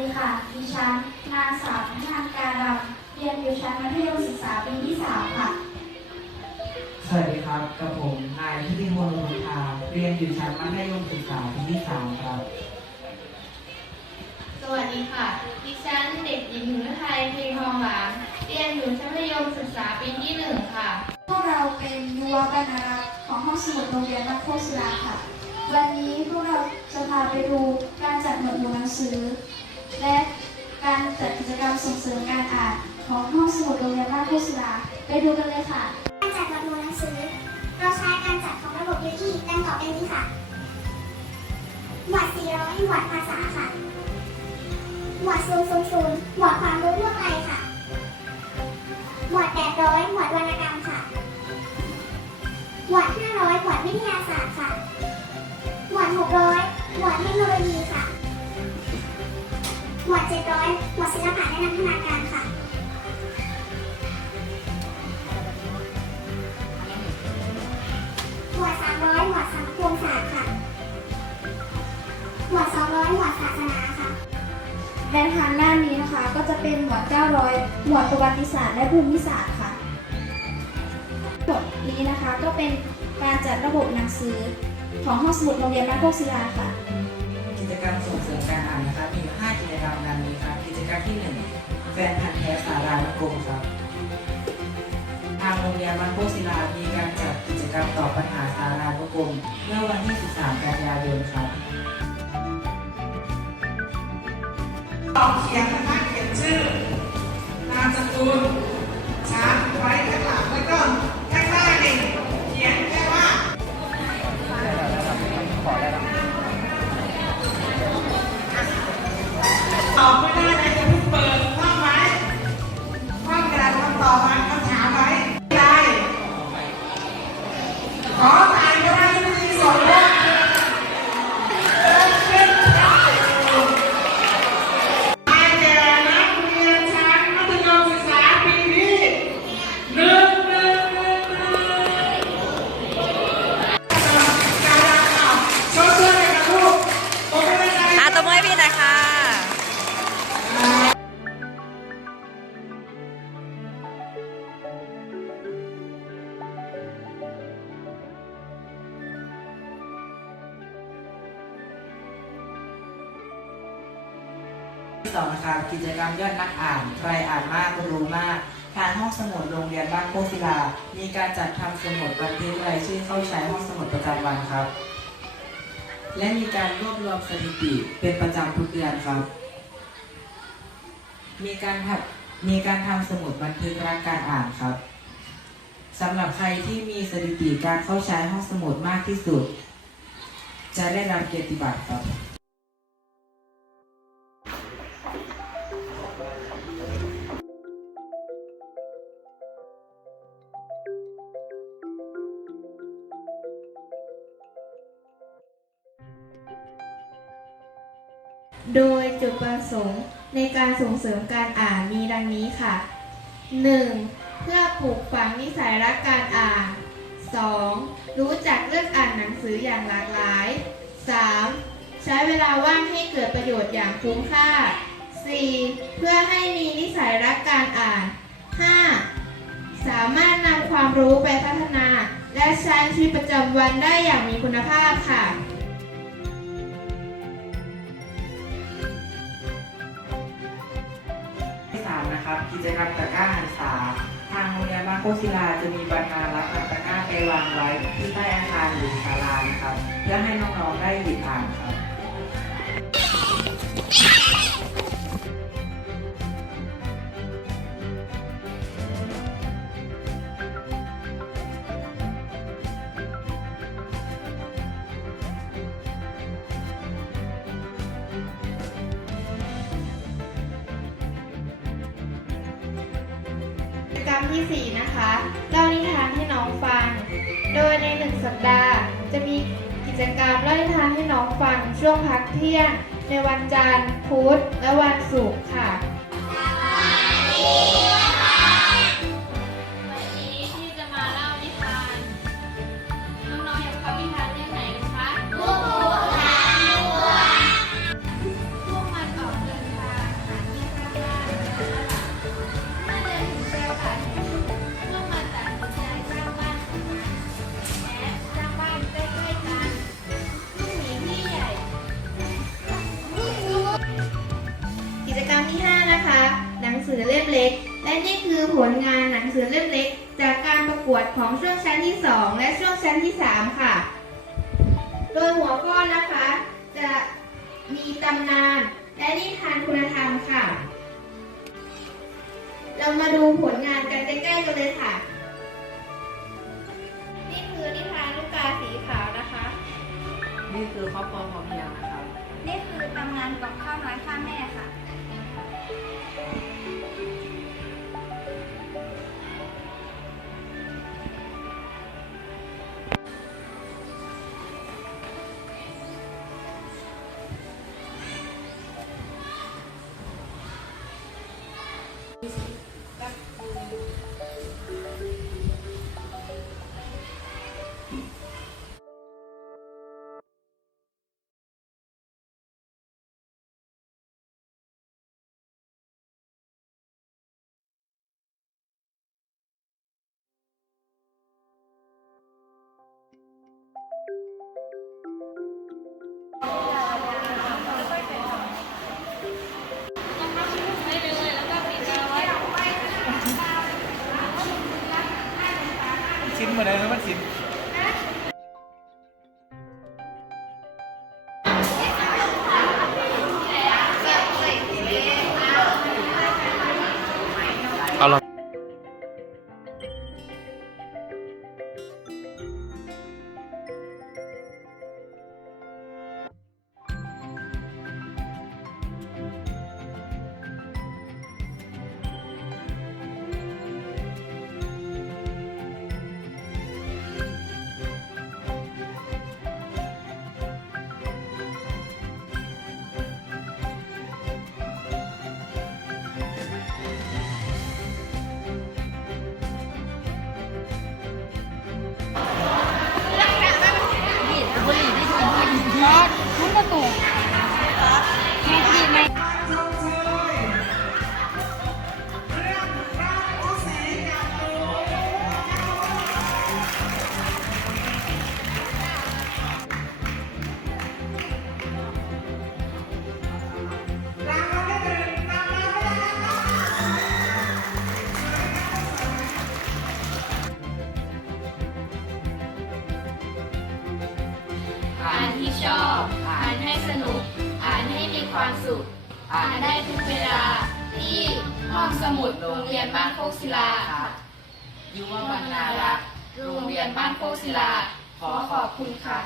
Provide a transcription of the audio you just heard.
ดีค่ะ ดิฉัน นางสาวนันการำเรียนอยู่ชั้นมัธยมศึกษาปีที่สามค่ะ สวัสดีครับ กับผม นายทิติพลลุนทาเรียนอยู่ชั้นมัธยมศึกษาปีที่สามครับ สวัสดีค่ะ ดิฉันเด็กหญิงหนุไทยเพลงทองหลางเรียนอยู่ชั้นมัธยมศึกษาปีที่หนึ่งค่ะ พวกเราเป็นยุวบรรณารักษ์ของห้องสมุดโรงเรียนบ้านโคกศิลาค่ะ วันนี้พวกเราจะพาไปดูการจัดหมวด ส่งเสริมการอ่านของห้องสมุดโรงเรียนบ้านโคกศิลาไปดูกันเลยค่ะ การจัดหมวดหมู่หนังสือ เราใช้การจัดของระบบยูอีดังต่อไปนี้ค่ะ หมวด 400 หมวดภาษาค่ะ หมวด 000 หมวดความรู้ทั่วไปค่ะ หมวด 800 หมวดวรรณกรรมค่ะ หมวด 500 หมวดวิทยาศาสตร์ค่ะ หมวด 600 หมวดเทคโนโลยี วด700หมวดศิลปะและนันทนาการค่ะ หมวด300หมวดสังคมศาสตร์ค่ะ หมวด200หมวดศาสนาค่ะ และทางด้านนี้นะคะก็จะเป็นหมวด900 หมวดประวัติศาสตร์และภูมิศาสตร์ค่ะหมวดนี้นะคะก็เป็นการจัดระบบหนังสือของห้องสมุดโรงเรียนบ้านโคกศิลาค่ะ กิจกรรมส่งเสริมการอ่านนะครับ ครับกิจกรรมที่งแฟนพันธ์แท้สารานกรมครับทางโรงเรียนบ้านโคศิลามีการจัดกิจกรรมตอบปัญหาสารานกรมเมื่อวันที่ 13 กันยายนครับตอบเขียนนะคะเขียนชื่อนามสกุล ที่อนะครับกิจกรรมยอดนักอ่าน ใครอ่านมากรู้มาก ทางห้องสมุดโรงเรียนบ้านโคศิลา มีการจัดทำสมุดบันทึกรายชื่อเข้าใช้ห้องสมุดประจำวันครับ และมีการรวบรวมสถิติเป็นประจำทุกเดือนครับ มีการทำมีการทำสมุดบันทึกรักการอ่านครับสำหรับใครที่มีสถิติการเข้าใช้ห้องสมุดมากที่สุด จะได้รับเกียรติบัตรครับ โดยจุดประสงค์ในการส่งเสริมการอ่านมีดังนี้ค่ะ 1. เพื่อปลูกฝังนิสัยรักการอ่าน 2. รู้จักเลือกอ่านหนังสืออย่างหลากหลาย 3. ใช้เวลาว่างให้เกิดประโยชน์อย่างคุ้มค่า 4. เพื่อให้มีนิสัยรักการอ่าน 5. สามารถนำความรู้ไปพัฒนา และใช้ชีวิตประจำวันได้อย่างมีคุณภาพค่ะ นะครับ กิจกรรมตะกร้าหันษาทางโรงเรียนบ้านโคกศิลาจะมีบรรณารักษ์ตะกร้าไปวางไว้ที่ใต้อาคารหรือศาลานะครับ เพื่อให้น้องๆได้หยิบอ่านครับ รรมที่ 4 นะคะเล่านิทานให้น้องฟัง โดยใน1สัปดาห์ จะมีกิจกรรมเล่านิทานให้น้องฟัง ช่วงพักเที่ยง ในวันจันทร์พุธและวันศุกร์ค่ะ เล่มเล็ก และนี่คือผลงานหนังสือเล่มเล็ก จากการประกวดของช่วงชั้นที่ 2 และช่วงชั้นที่ 3 ค่ะ โดยหัวข้อนะคะ จะมีตำนาน และนิทานคุณธรรมค่ะ เรามาดูผลงานกันใกล้ๆกันเลยค่ะ นี่คือนิทานลูกกาสีขาวนะคะ นี่คือครอบครัวพอเพียงนะครับ นี่คือตำนานกล่องข้าวน้อยข้าแม่ค่ะ ความสุข อ่านได้ทุกเวลา ที่ห้องสมุดโรงเรียนบ้านโคกศิลาค่ะยุวบรรณารักษ์โรงเรียนบ้านโคกศิลา ขอขอบคุณค่ะ